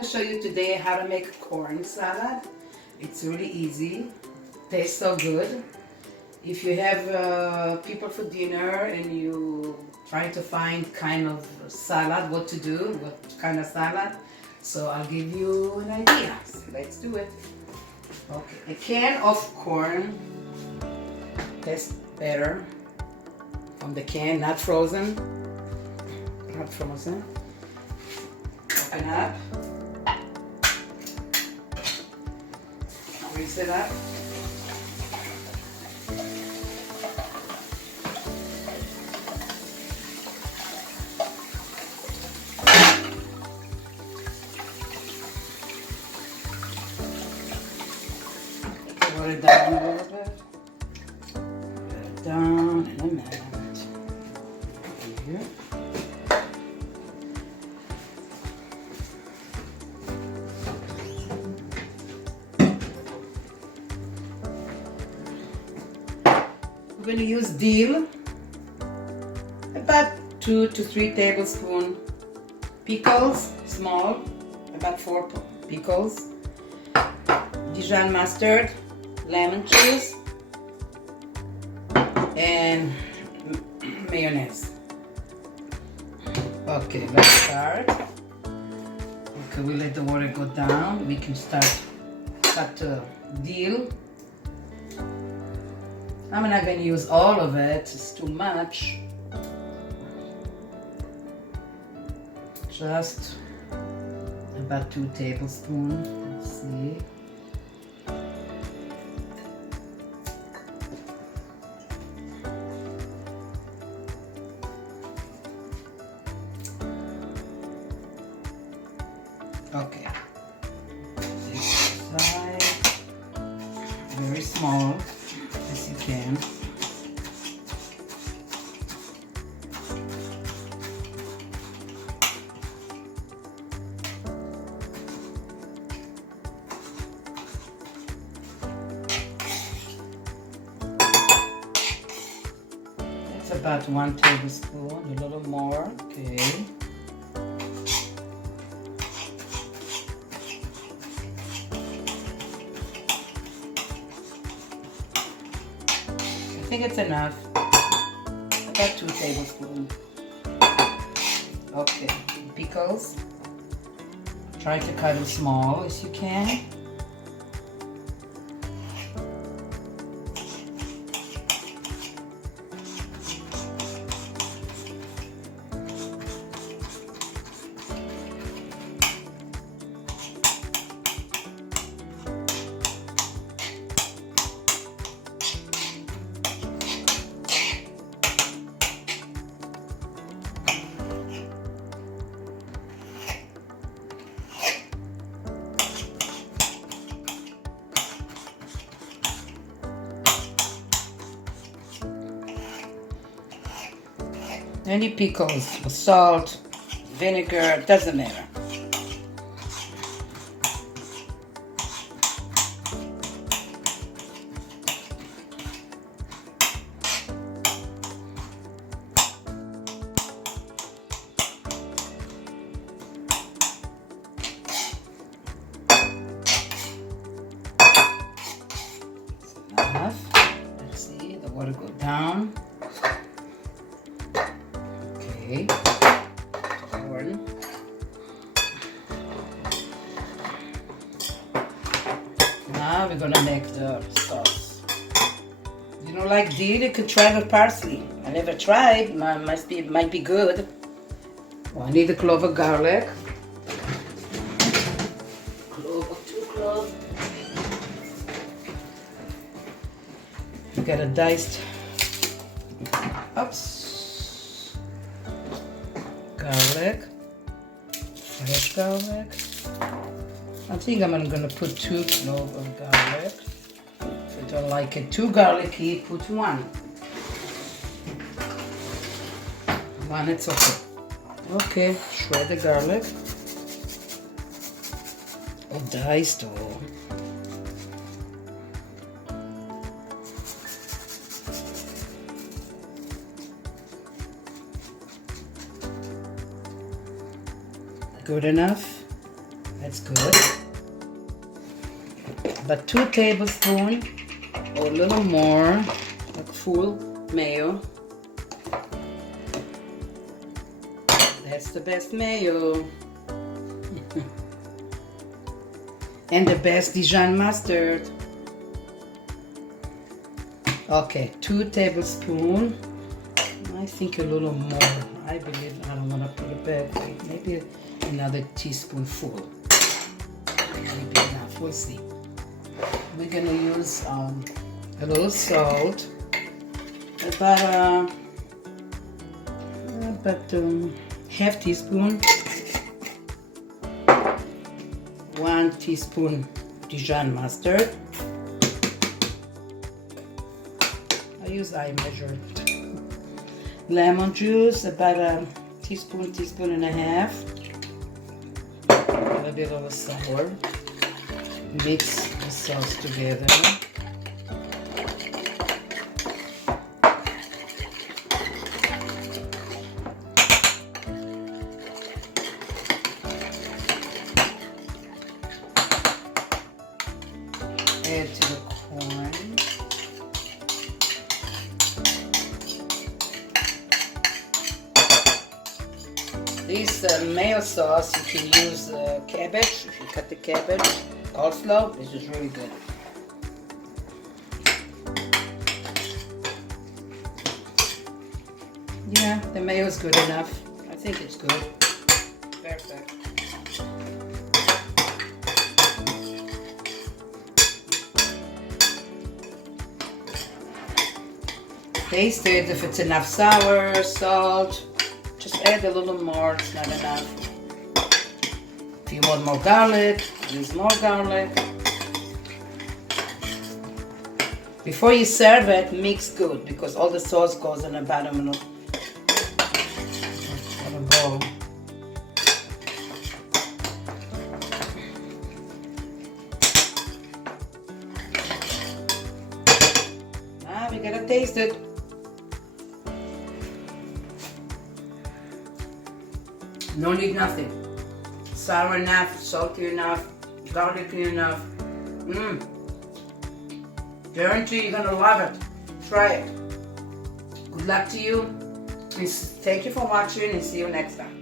going to show you today how to make a corn salad. It's really easy. Tastes so good. If you have people for dinner and you try to find kind of salad, what to do, what kind of salad, so I'll give you an idea. So let's do it. Okay, a can of corn tastes better from the can, not frozen. Not frozen. Open up. Grease it up. Put it down a little bit. Put it down in a minute. Here. We're going to use dill, about 2 to 3 tablespoons. Pickles, small, about 4 pickles. Dijon mustard, lemon juice, and mayonnaise. Okay, let's start. Okay, we let the water go down. We can cut the dill. I'm not going to use all of it, it's too much. Just about 2 tablespoons. Let's see. Okay. This side, very small as you can. That's about 1 tablespoon, a little more. Okay. I think it's enough. About 2 tablespoons. Okay, pickles. Try to cut them small as you can. Any pickles, salt, vinegar, doesn't matter. That's enough. Let's see, the water go down. Okay, corn. Now we're gonna make the sauce. You don't like dill? You could try with parsley. I never tried. Might be good. Oh, I need a clove of garlic. Two cloves. You got a diced. Oops. Garlic, fresh garlic. I think I'm gonna put 2 cloves of garlic. If you don't like it too garlicky, put 1. 1, it's okay. Okay, shred the garlic. Oh, diced. Oh. Good enough. That's good. But 2 tablespoons or a little more of full mayo. That's the best mayo. And the best Dijon mustard. Okay, 2 tablespoons. I think a little more. I believe I don't want to put it back. Maybe another teaspoonful. Maybe enough. We'll see. We're gonna use a little salt, about half teaspoon, 1 teaspoon Dijon mustard. I measure. Lemon juice, about a teaspoon and a half. A little bit of sour. Mix the sauce together. Add to the corn. This mayo sauce, you can use cabbage. If you cut the cabbage, coleslaw, this is really good. Yeah, the mayo is good enough. I think it's good. Perfect. Taste it if it's enough sour, salt. Just add a little more, it's not enough. If you want more garlic, use more garlic. Before you serve it, mix good because all the sauce goes in the bottom of the bowl. Now we gotta taste it. No need nothing. Sour enough, salty enough, garlicky enough. Guarantee you're gonna love it. Try it. Good luck to you. Thank you for watching and see you next time.